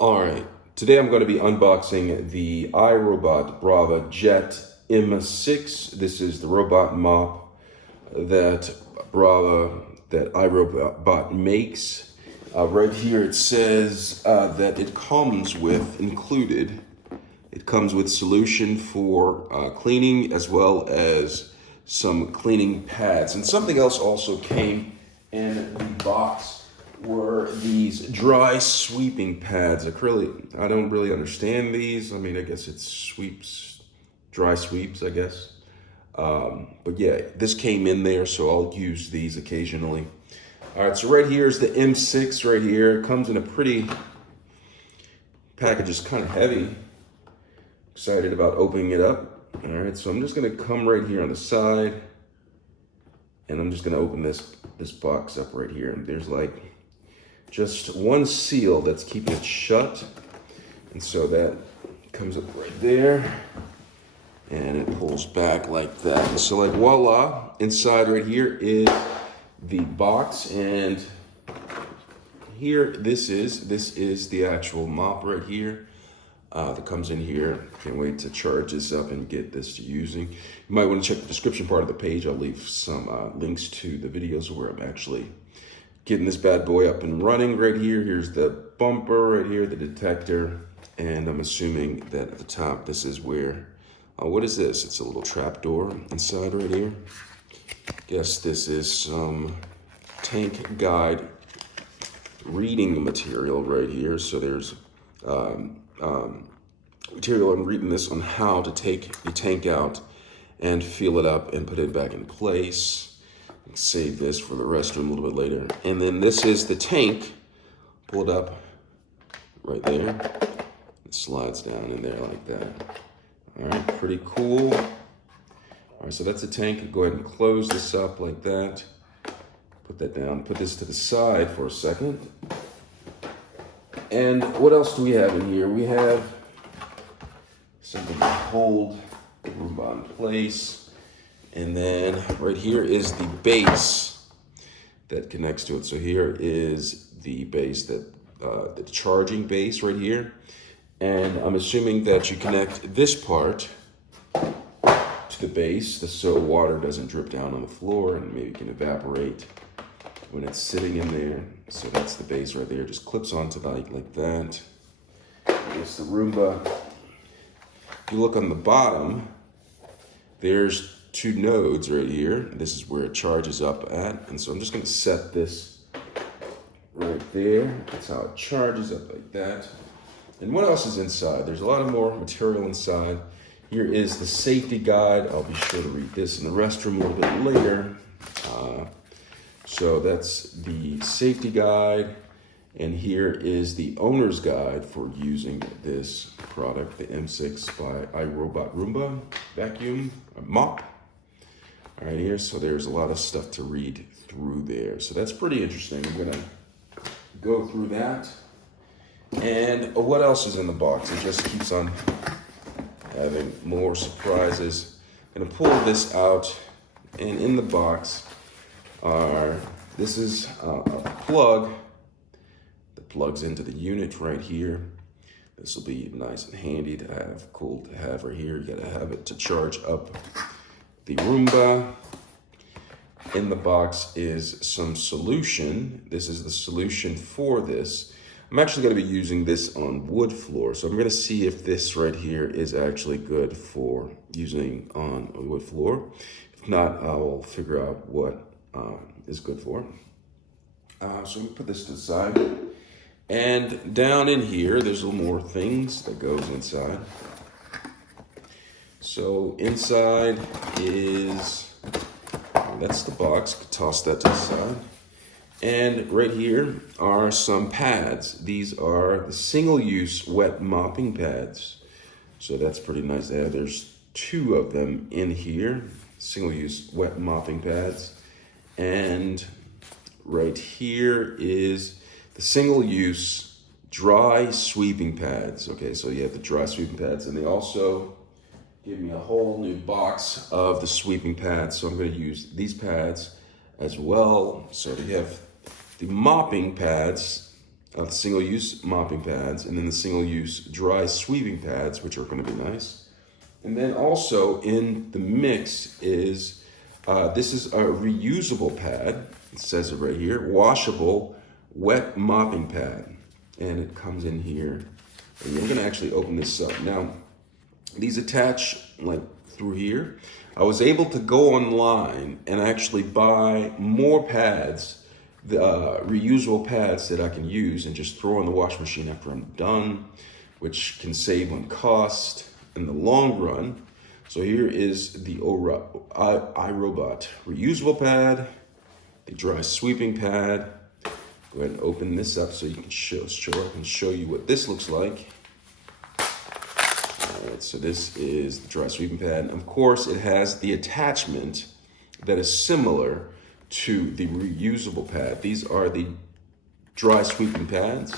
All right, today I'm going to be unboxing the iRobot Braava Jet M6. This is the robot mop that iRobot makes. Right here it says that it comes with solution for cleaning as well as some cleaning pads. And something else also came in the box were these dry sweeping pads. I don't really understand these. I mean, I guess it's dry sweeps, I guess. But yeah, this came in there, so I'll use these occasionally. All right, so right here is the M6 right here. It comes in a pretty, package is kind of heavy. Excited about opening it up. All right, so I'm just gonna come right here on the side and I'm just gonna open this box up right here. And there's like just one seal that's keeping it shut. And so that comes up right there and it pulls back like that. And so like voila, inside right here is the box, and here this is the actual mop right here that comes in here. Can't wait to charge this up and get this to using. You might want to check the description part of the page. I'll leave some links to the videos where I'm actually getting this bad boy up and running. Right here, here's the bumper right here, the detector, and I'm assuming that at the top this is where, what is this? It's a little trap door inside right here. Guess this is some tank guide reading material right here. So there's material I'm reading this on how to take the tank out and fill it up and put it back in place. Save this for the restroom a little bit later. And then this is the tank. Pull it up right there. It slides down in there like that. All right, pretty cool. All right, so that's the tank. Go ahead and close this up like that. Put that down. Put this to the side for a second. And what else do we have in here? We have something to hold the Roomba in place. And then right here is the base that connects to it. So here is the base, the charging base right here. And I'm assuming that you connect this part to the base so water doesn't drip down on the floor and maybe can evaporate when it's sitting in there. So that's the base right there. Just clips onto like that. Here's the Roomba. If you look on the bottom, there's two nodes right here. This is where it charges up at. And so I'm just gonna set this right there. That's how it charges up like that. And what else is inside? There's a lot of more material inside. Here is the safety guide. I'll be sure to read this in the restroom a little bit later. So that's the safety guide. And here is the owner's guide for using this product, the M6 by iRobot Roomba vacuum mop. All right, here, so there's a lot of stuff to read through there. So that's pretty interesting. I'm gonna go through that. And what else is in the box? It just keeps on having more surprises. I'm gonna pull this out, and in the box this is a plug that plugs into the unit right here. This will be nice and handy to have, cool to have right here. You gotta have it to charge up the Roomba. In the box is some solution. This is the solution for this. I'm actually going to be using this on wood floor. So I'm going to see if this right here is actually good for using on a wood floor. If not, I'll figure out what is good for. So we put this to the side. And down in here, there's a little more things that goes inside. So inside is, that's the box, toss that to the side. And right here are some pads. These are the single-use wet mopping pads. So that's pretty nice to have. There's two of them in here, single-use wet mopping pads. And right here is the single-use dry sweeping pads. Okay, so you have the dry sweeping pads, and they also give me a whole new box of the sweeping pads. So I'm going to use these pads as well. So you have the mopping pads single-use mopping pads, and then the single-use dry sweeping pads, which are going to be nice. And then also in the mix is, this is a reusable pad. It says it right here, Washable Wet Mopping Pad. And it comes in here. And we're going to actually open this up. Now, these attach like through here. I was able to go online and actually buy more pads, the reusable pads that I can use and just throw in the washing machine after I'm done, which can save on cost in the long run. So here is the iRobot reusable pad, the dry sweeping pad. Go ahead and open this up so you can show you what this looks like. All right, so this is the dry sweeping pad. And of course, it has the attachment that is similar to the reusable pad. These are the dry sweeping pads.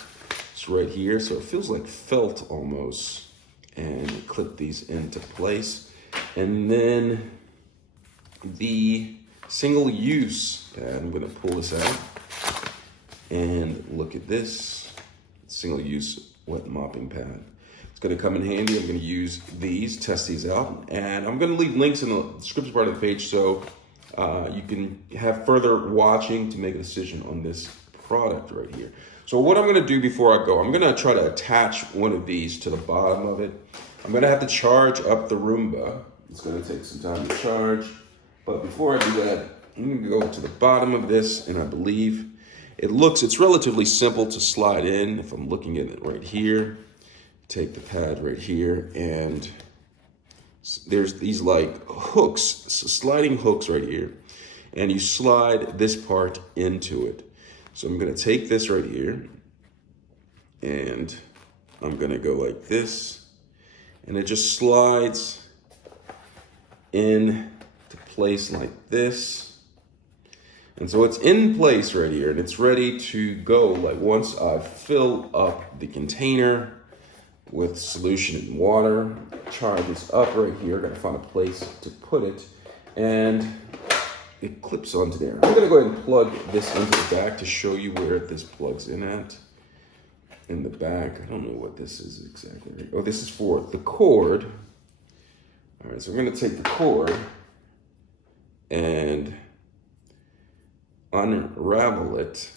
It's right here, so it feels like felt almost. And you clip these into place. And then the single-use pad, I'm gonna pull this out. And look at this, single-use wet mopping pad. It's gonna come in handy. I'm gonna use these, test these out. And I'm gonna leave links in the description part of the page so you can have further watching to make a decision on this product right here. So what I'm gonna do before I go, I'm gonna try to attach one of these to the bottom of it. I'm gonna have to charge up the Roomba. It's gonna take some time to charge. But before I do that, I'm gonna go to the bottom of this, and I believe it's relatively simple to slide in. If I'm looking at it right here, take the pad right here, and there's these like hooks, sliding hooks right here, and you slide this part into it. So I'm gonna take this right here, and I'm gonna go like this, and it just slides in to place like this. And so it's in place right here, and it's ready to go. Like once I fill up the container with solution and water, charge this up right here, gotta find a place to put it, and it clips onto there. I'm gonna go ahead and plug this into the back to show you where this plugs in at. In the back, I don't know what this is exactly. Oh, this is for the cord. All right, so we're gonna take the cord and unravel it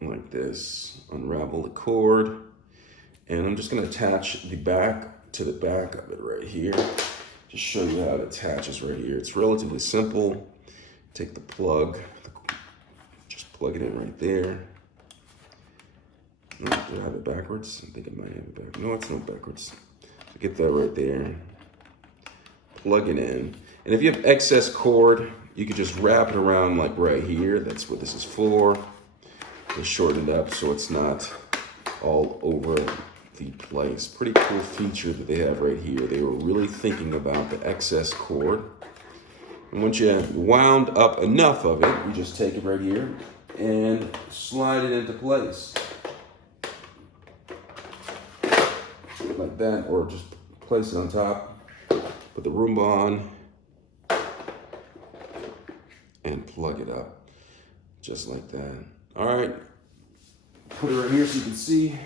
like this. Unravel the cord, and I'm just gonna attach the back to the back of it right here. Just show you how it attaches right here. It's relatively simple. Take the plug, just plug it in right there. Oh, do I have it backwards? I think I might have it backwards. No, it's not backwards. So get that right there. Plug it in. And if you have excess cord, you could just wrap it around like right here. That's what this is for. Just shorten it up so it's not all over the place. Pretty cool feature that they have right here. They were really thinking about the excess cord. And once you have wound up enough of it, you just take it right here and slide it into place. Like that, or just place it on top, put the Roomba on, and plug it up, just like that. All right, put it right here so you can see.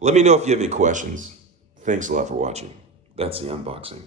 Let me know if you have any questions. Thanks a lot for watching. That's the unboxing.